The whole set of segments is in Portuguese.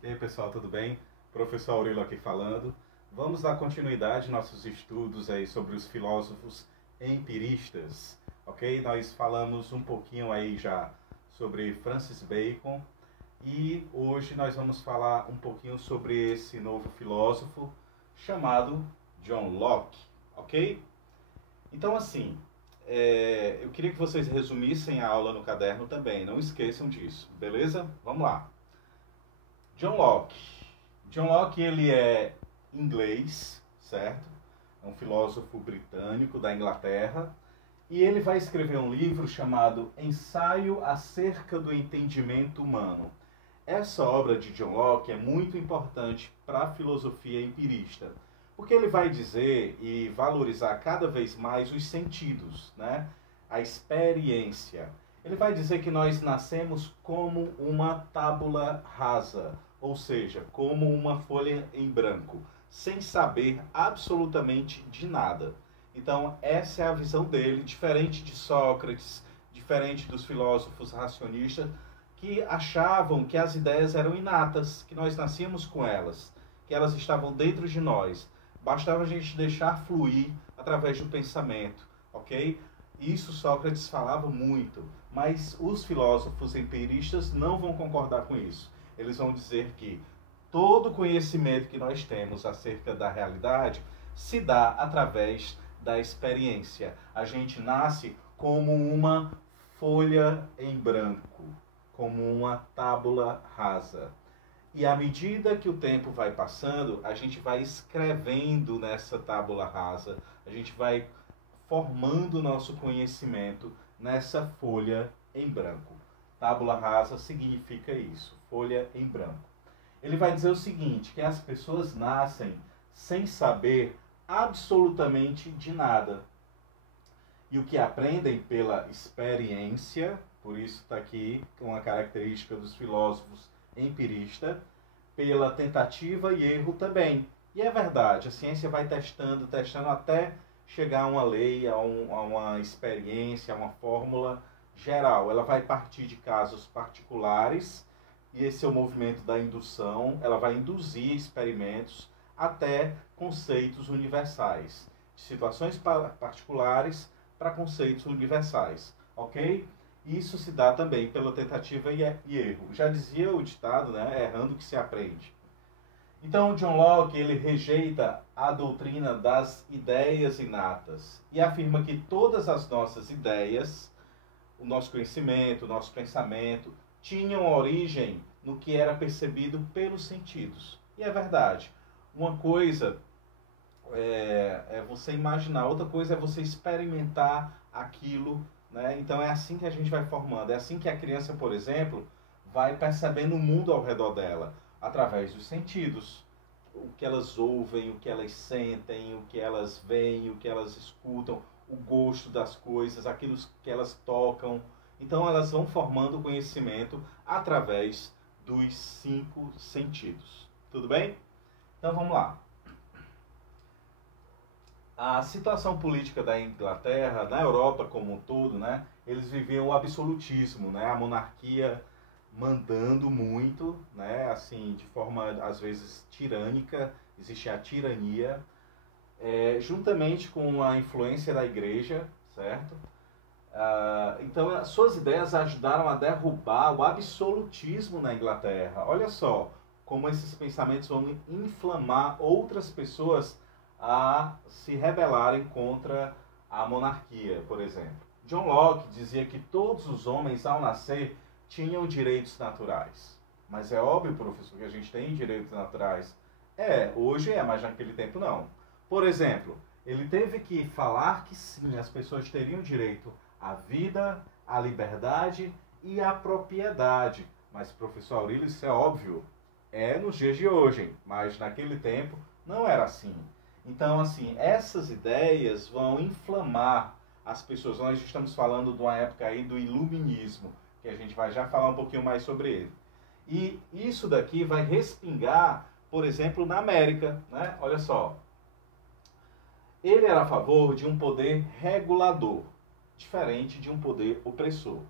E aí, pessoal, tudo bem? Professor Aurélio aqui falando. Vamos dar continuidade aos nossos estudos aí sobre os filósofos empiristas, ok? Nós falamos um pouquinho aí já sobre Francis Bacon e hoje nós vamos falar um pouquinho sobre esse novo filósofo chamado John Locke, ok? Então, assim, eu queria que vocês resumissem a aula no caderno também, não esqueçam disso, beleza? Vamos lá. John Locke. John Locke, ele é inglês, certo? É um filósofo britânico da Inglaterra. E ele vai escrever um livro chamado Ensaio acerca do Entendimento Humano. Essa obra de John Locke é muito importante para a filosofia empirista, porque ele vai dizer e valorizar cada vez mais os sentidos, né? A experiência. Ele vai dizer que nós nascemos como uma tábula rasa, ou seja, como uma folha em branco, sem saber absolutamente de nada. Então, essa é a visão dele, diferente de Sócrates, diferente dos filósofos racionistas, que achavam que as ideias eram inatas, que nós nascíamos com elas, que elas estavam dentro de nós. Bastava a gente deixar fluir através do pensamento, ok? Isso Sócrates falava muito, mas os filósofos empiristas não vão concordar com isso. Eles vão dizer que todo conhecimento que nós temos acerca da realidade se dá através da experiência. A gente nasce como uma folha em branco, como uma tábula rasa. E à medida que o tempo vai passando, a gente vai escrevendo nessa tábula rasa, a gente vai formando o nosso conhecimento nessa folha em branco. Tábula rasa significa isso, folha em branco. Ele vai dizer o seguinte, que as pessoas nascem sem saber absolutamente de nada. E o que aprendem pela experiência, por isso está aqui uma característica dos filósofos empiristas, pela tentativa e erro também. E é verdade, a ciência vai testando, testando até chegar a uma lei, a uma experiência, a uma fórmula geral. Ela vai partir de casos particulares, e esse é o movimento da indução. Ela vai induzir experimentos até conceitos universais, de situações particulares para conceitos universais, ok? Isso se dá também pela tentativa e erro. Já dizia o ditado, né? Errando que se aprende. Então, John Locke, ele rejeita a doutrina das ideias inatas e afirma que todas as nossas ideias, o nosso conhecimento, o nosso pensamento, tinham origem no que era percebido pelos sentidos. E é verdade. Uma coisa é você imaginar, outra coisa é você experimentar aquilo, né? Então é assim que a gente vai formando. É assim que a criança, por exemplo, vai percebendo o mundo ao redor dela, através dos sentidos. O que elas ouvem, o que elas sentem, o que elas veem, o que elas escutam, o gosto das coisas, aquilo que elas tocam. Então elas vão formando o conhecimento através dos 5 sentidos. Tudo bem? Então vamos lá. A situação política da Inglaterra, na Europa como um todo, né, eles viviam o absolutismo, né, a monarquia mandando muito, né, assim, de forma às vezes tirânica, existia a tirania, juntamente com a influência da igreja, certo? Então, as suas ideias ajudaram a derrubar o absolutismo na Inglaterra. Olha só como esses pensamentos vão inflamar outras pessoas a se rebelarem contra a monarquia, por exemplo. John Locke dizia que todos os homens, ao nascer, tinham direitos naturais. Mas é óbvio, professor, que a gente tem direitos naturais. Hoje mas naquele tempo não. Por exemplo, ele teve que falar que sim, as pessoas teriam direito à vida, à liberdade e à propriedade. Mas, professor Aurélio, isso é óbvio. É nos dias de hoje, mas naquele tempo não era assim. Então, assim, essas ideias vão inflamar as pessoas. Nós estamos falando de uma época aí do iluminismo, que a gente vai já falar um pouquinho mais sobre ele. E isso daqui vai respingar, por exemplo, na América, né? Olha só. Ele era a favor de um poder regulador, diferente de um poder opressor.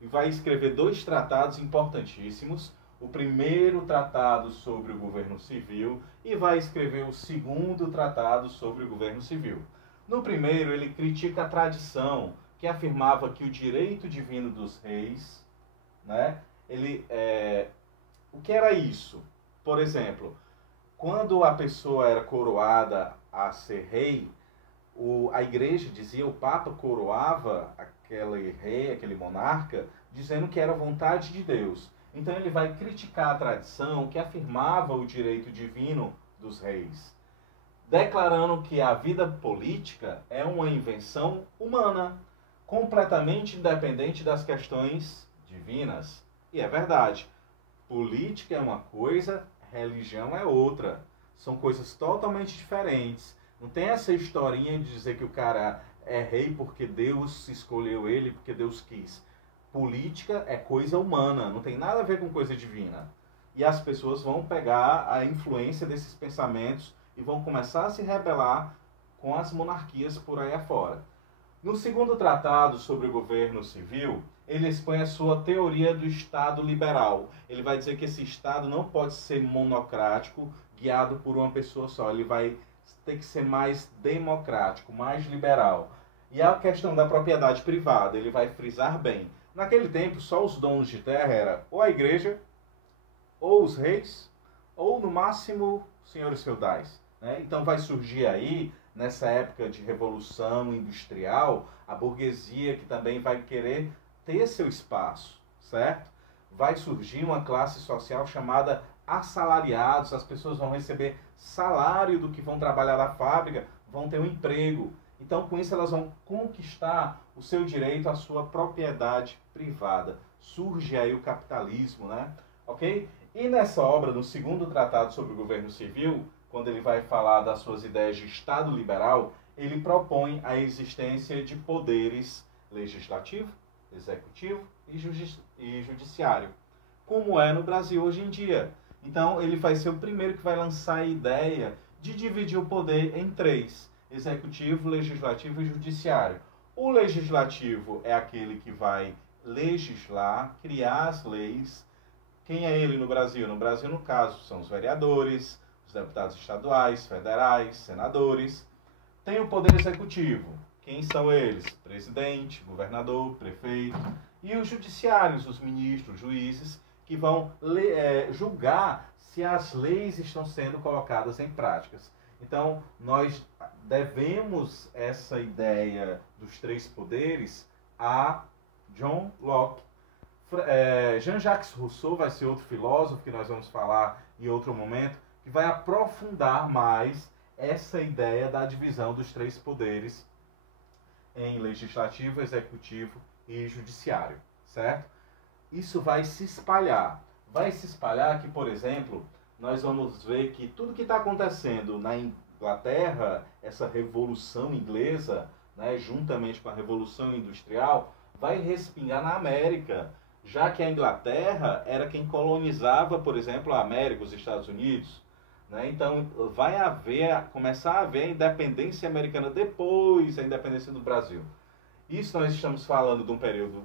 E vai escrever 2 tratados importantíssimos. o primeiro tratado sobre o governo civil e vai escrever o segundo tratado sobre o governo civil. No primeiro, ele critica a tradição que afirmava que o direito divino dos reis, né, o que era isso? Por exemplo, quando a pessoa era coroada a ser rei, a igreja dizia, o Papa coroava aquele rei, aquele monarca, dizendo que era vontade de Deus. Então ele vai criticar a tradição que afirmava o direito divino dos reis, declarando que a vida política é uma invenção humana, completamente independente das questões divinas. E é verdade. Política é uma coisa, religião é outra. São coisas totalmente diferentes. Não tem essa historinha de dizer que o cara é rei porque Deus escolheu ele, porque Deus quis. Política é coisa humana, não tem nada a ver com coisa divina. E as pessoas vão pegar a influência desses pensamentos e vão começar a se rebelar com as monarquias por aí afora. No segundo tratado sobre o governo civil, ele expõe a sua teoria do Estado liberal. Ele vai dizer que esse Estado não pode ser monocrático, guiado por uma pessoa só. Ele vai ter que ser mais democrático, mais liberal. E a questão da propriedade privada, ele vai frisar bem. Naquele tempo, só os donos de terra eram ou a igreja, ou os reis, ou no máximo, senhores feudais. Né? Então vai surgir aí, nessa época de revolução industrial, a burguesia que também vai querer ter seu espaço, certo? Vai surgir uma classe social chamada assalariados, as pessoas vão receber salário do que vão trabalhar na fábrica, vão ter um emprego. Então, com isso, elas vão conquistar o seu direito à sua propriedade privada. Surge aí o capitalismo, né? Ok? E nessa obra, no segundo tratado sobre o governo civil, quando ele vai falar das suas ideias de Estado liberal, ele propõe a existência de poderes legislativo, executivo e judiciário, como é no Brasil hoje em dia. Então, ele vai ser o primeiro que vai lançar a ideia de dividir o poder em três: executivo, legislativo e judiciário. O legislativo é aquele que vai legislar, criar as leis. Quem é ele no Brasil? No Brasil, no caso, são os vereadores, os deputados estaduais, federais, senadores. Tem o poder executivo. Quem são eles? Presidente, governador, prefeito. E os judiciários, os ministros, juízes, que vão julgar se as leis estão sendo colocadas em práticas. Então, nós devemos essa ideia dos três poderes a John Locke. Jean-Jacques Rousseau vai ser outro filósofo que nós vamos falar em outro momento, que vai aprofundar mais essa ideia da divisão dos três poderes em legislativo, executivo e judiciário, certo? Isso vai se espalhar. Vai se espalhar que, por exemplo, nós vamos ver que tudo que está acontecendo na Inglaterra, essa revolução inglesa, né, juntamente com a revolução industrial, vai respingar na América, já que a Inglaterra era quem colonizava, por exemplo, a América, os Estados Unidos. Né? Então, vai começar a haver a independência americana depois da independência do Brasil. Isso nós estamos falando de um período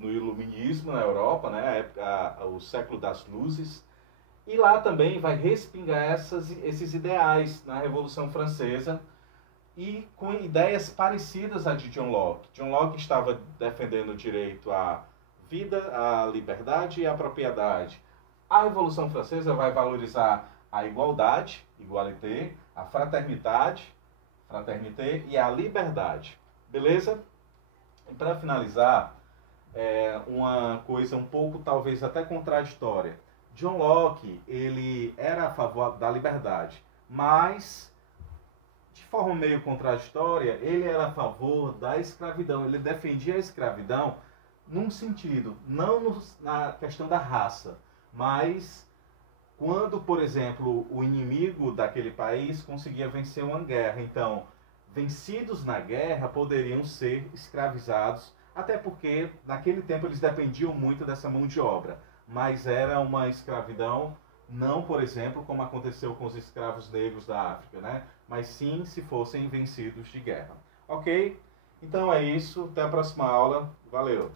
no iluminismo na Europa, né? O século das luzes. E lá também vai respingar esses ideais na Revolução Francesa e com ideias parecidas à de John Locke. John Locke estava defendendo o direito à vida, à liberdade e à propriedade. A Revolução Francesa vai valorizar a igualdade, igualité, a fraternité e a liberdade. Beleza? E para finalizar, uma coisa um pouco, talvez até contraditória. John Locke, ele era a favor da liberdade, mas, de forma meio contraditória, ele era a favor da escravidão. Ele defendia a escravidão num sentido, não na questão da raça, mas quando, por exemplo, o inimigo daquele país conseguia vencer uma guerra. Então, vencidos na guerra poderiam ser escravizados, até porque naquele tempo eles dependiam muito dessa mão de obra. Mas era uma escravidão, não, por exemplo, como aconteceu com os escravos negros da África, né? Mas sim se fossem vencidos de guerra. Ok? Então é isso. Até a próxima aula. Valeu!